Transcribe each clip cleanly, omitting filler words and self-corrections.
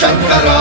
శంకరా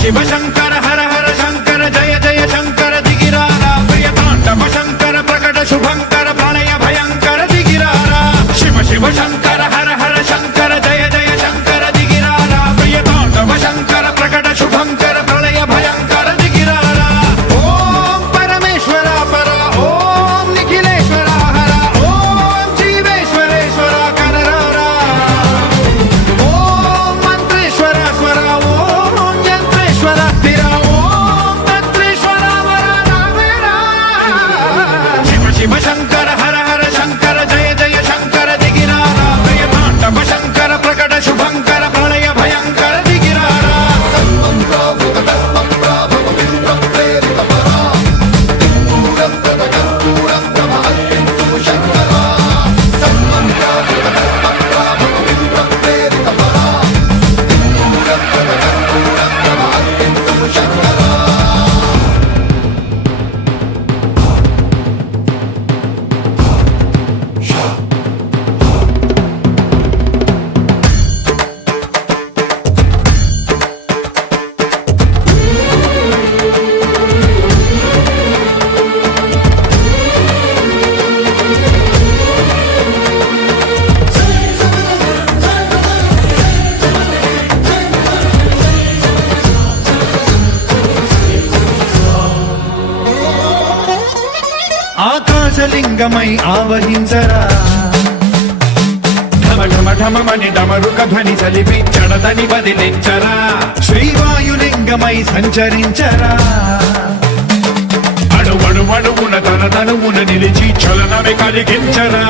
శివ శంకర హర హర శంకర జయ జయ శంకర దిగిరారా ప్రియతాండవ శంకర ప్రకట శుభంకర ప్రళయ భయంకర దిగిరారా శివ శివ శంకర హర హర శంకర జయ జయ శంకర దిగిరారా ప్రియతాండవ శంకర ప్రకట శుభంకర ప్రళయ భయంకర దిగిరారా ఓం పరమేశ్వర పర ఓం నిఖిలేశ్వర హర ఓం జీవేశ్వరేశ్వర కరరారా ఓం మంత్రేశ్వర స్వర ఓం యంత్రేశ్వర స్థిర ఓం తంత్రేశ్వర వర రామేరా శివ శివ శంకర హర హర శంకర జయ జయ శంకర దిగిరారా ప్రియతాండవ శంకర ప్రకట శుభంకర ప్రళయ భయంకర దిగిరారా ఆకాశలింగమై ఆవహించరా ఢమ ఢమ ఢమమని డమరుక ధ్వని సలిపి చడదని వదిలించరా శ్రీవాయులింగమై సంచరించరా అణువణువున తన తనువున నిలిచి చలనమే కలిగించరా